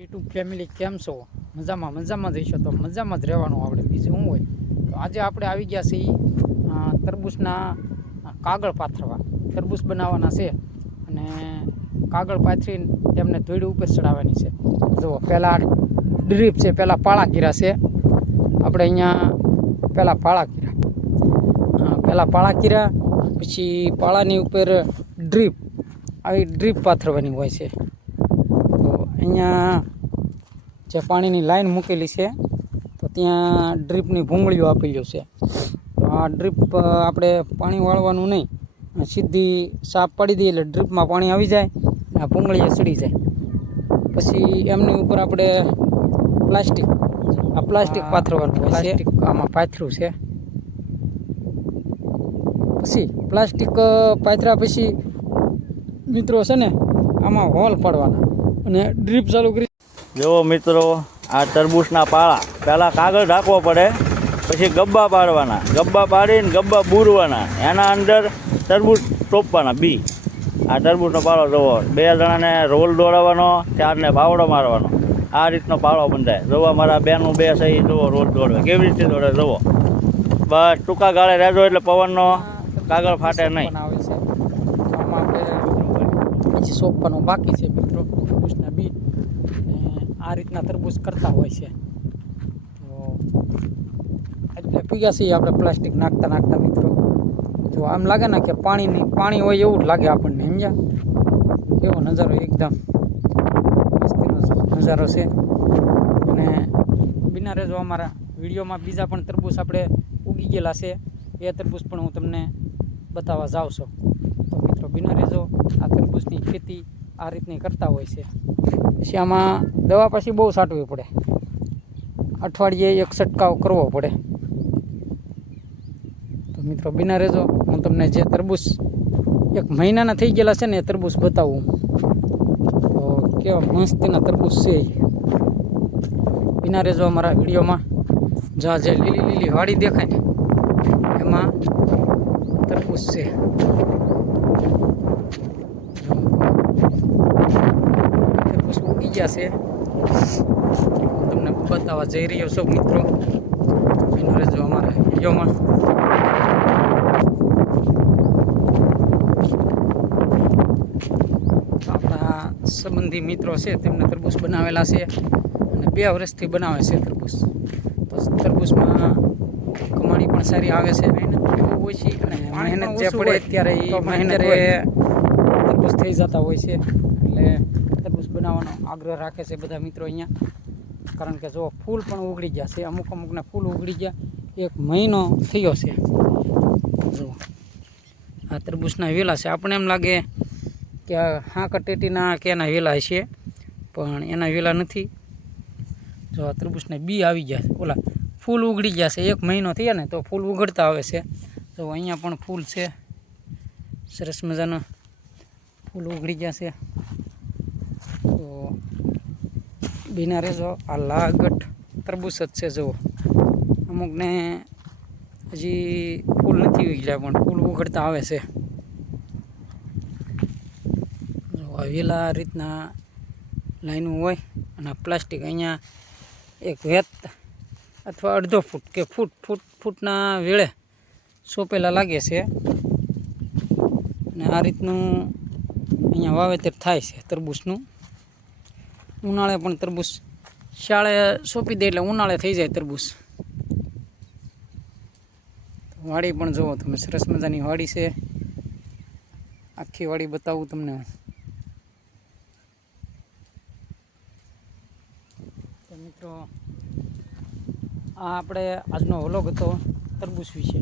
YouTube family કેમ છો? મજામાં જઈશો તો મજામાં જ રહેવાનું આપણે, બીજું શું હોય. તો આજે આપણે આવી ગયા છીએ તરબૂચના કાગળ પાથરવા. તરબૂચ બનાવવાના છે અને કાગળ પાથરીને તેમને ધોઈડી ઉપર ચડાવવાની છે. જુઓ, પહેલાં ડ્રીપ છે, પહેલાં પાળા કર્યા છે આપણે અહીંયા. પહેલાં પાળા કર્યા, પછી પાળાની ઉપર આવી ડ્રીપ પાથરવાની હોય છે. તો અહીંયા જે પાણીની લાઈન મૂકેલી છે, તો ત્યાં ડ્રીપની ભૂંગળીઓ આપેલી છે. તો આ ડ્રીપ આપણે પાણી વાળવાનું નહીં, સીધી સાફ પાડી દઈએ એટલે ડ્રીપમાં પાણી આવી જાય અને આ ભૂંગળીએ ચડી જાય. પછી એમની ઉપર આપણે પ્લાસ્ટિક પાથરવાનું હોય છે. આમાં પાથર્યું છે. પછી પ્લાસ્ટિક પાથર્યા પછી મિત્રો છે ને, આમાં હોલ પાડવાના અને ડ્રીપ ચાલુ કરી. જો મિત્રો, આ તરબૂચના પાળા પહેલાં કાગળ ઢાંકવો પડે, પછી ગબ્બા પાડવાના, ગબ્બા પાડીને ગબ્બા બૂરવાના, એના અંદર તરબૂચ ટોપવાના બી. આ તરબૂચનો પાળો જોવો, 2 જણાને રોલ દોડાવવાનો, 4ને પાવડો મારવાનો. આ રીતનો પાળો બંધાય. જોવો, મારા બેનું 2 સહી જોવો રોલ દોડવે કેવી રીતે દોડે. જોવો, બસ ટૂંકા ગાળે રહેજો એટલે પવનનો કાગળ ફાટે નહીં. આવે છે આમાં આપણે બીજી સોંપવાનું બાકી છે મિત્રો, તરબૂચના બી. આ રીતના તરબૂચ કરતા હોય છે. તો એટલે પીગ્યા છીએ આપણે પ્લાસ્ટિક નાખતા મિત્રો. જો આમ લાગે ને કે પાણી હોય એવું જ લાગે આપણને, સમજ્યા? કેવો નજારો, એકદમ નજારો છે. અને બિના રહેજો અમારા વિડીયોમાં. બીજા પણ તરબૂચ આપણે ઉગી ગયેલા છે, એ તરબૂચ પણ હું તમને બતાવવા જાઉં છું. તો મિત્રો બિના રહેજો. આ તરબૂચની ખેતી આ રીતની કરતા હોય છે. પછી આમાં દવા પછી બહુ છાંટવી પડે, અઠવાડિયે 1 છંટકાવ કરવો પડે. તો મિત્રો બિના રહેજો, હું તમને જે તરબૂચ 1 મહિનાના થઈ ગયેલા છે ને એ તરબૂચ બતાવું. તો કેવા મસ્તીના તરબૂચ છે. બિના રહેજો અમારા વિડીયોમાં. જે લીલી વાડી દેખાય ને એમાં તરબૂચ છે. તરબૂચ ઉગી ગયા છે, હું તમને બતાવવા જઈ રહ્યો છું મિત્રો. બિના રહેજો અમારા વિડીયોમાં. આપણા સંબંધી મિત્રો છે, તેમને તરબૂચ બનાવેલા છે અને 2 વર્ષથી બનાવે છે તરબૂચ. તો તરબૂચમાં કમાણી પણ સારી આવે છે, મહેનત બહુ ઓછી, અને મહેનત જે પડે અત્યારે એ મહેનત તરબૂચ થઈ જતા હોય છે. એટલે તરબૂચ બનાવવાનો આગ્રહ રાખે છે બધા મિત્રો અહીંયા. કારણ કે જો ફૂલ પણ ઉગડી ગયા છે, અમુકના ફૂલ ઉગડી ગયા, 1 મહિનો થયો છે. જુઓ, આ તરબૂચના વેલા છે. આપણે એમ લાગે કે હા કટેટીના કે એના વેલા છે, પણ એના વેલા નથી. જો આ તરબૂચના બી આવી ગયા છે, ઓલા ફૂલ ઉગડી ગયા છે. 1 મહિનો થયા ને તો ફૂલ ઉગડતા આવે છે. તો અહીંયા પણ ફૂલ છે, સરસ મજાના ફૂલ ઉગડી ગયા છે. તો બિના રહેજો. આ લાગટ તરબૂચ જ છે. જુઓ, અમુકને હજી ફૂલ નથી ઉગડ્યા પણ ફૂલ ઉગડતા આવે છે. જો આ વેલા રીતના લાઈનો હોય અને પ્લાસ્ટિક અહીંયા 1 વેત અથવા અડધો ફૂટ કે ફૂટના વેળે સોંપેલા લાગે છે. અને આ રીતનું અહીંયા વાવેતર થાય છે તરબૂચનું. ઉનાળે પણ તરબૂચ શાળે સોંપી દે એટલે ઉનાળે થઈ જાય તરબૂચ. વાડી પણ જુઓ તમે, સરસ મજાની વાડી છે. આખી વાડી બતાવું તમને હું. તો મિત્રો, આ આપણે આજનો વ્લોગ હતો તરબૂચ વિશે.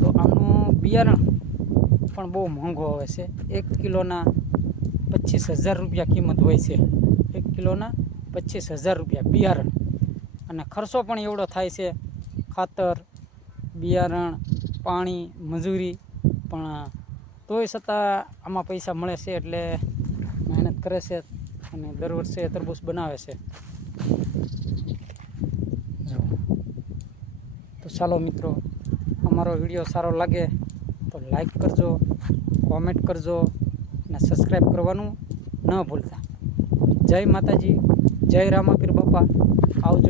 તો આમનું બિયારણ પણ બહુ મોંઘું આવે છે. 1 કિલોના 25,000 રૂપિયા કિંમત હોય છે. 1 કિલોના 25,000 રૂપિયા બિયારણ. અને ખર્ચો પણ એવડો થાય છે, ખાતર, બિયારણ, પાણી, મજૂરી. પણ તોય છતાં આમાં પૈસા મળે છે એટલે મહેનત કરે છે અને દર વર્ષે તરબૂચ બનાવે છે. જો, તો ચાલો મિત્રો, અમારો વિડીયો સારો લાગે તો લાઈક કરજો, કોમેન્ટ કરજો અને સબસ્ક્રાઈબ કરવાનું ન ભૂલતા. જય માતાજી. જય રામાપીર બાપા આવજો.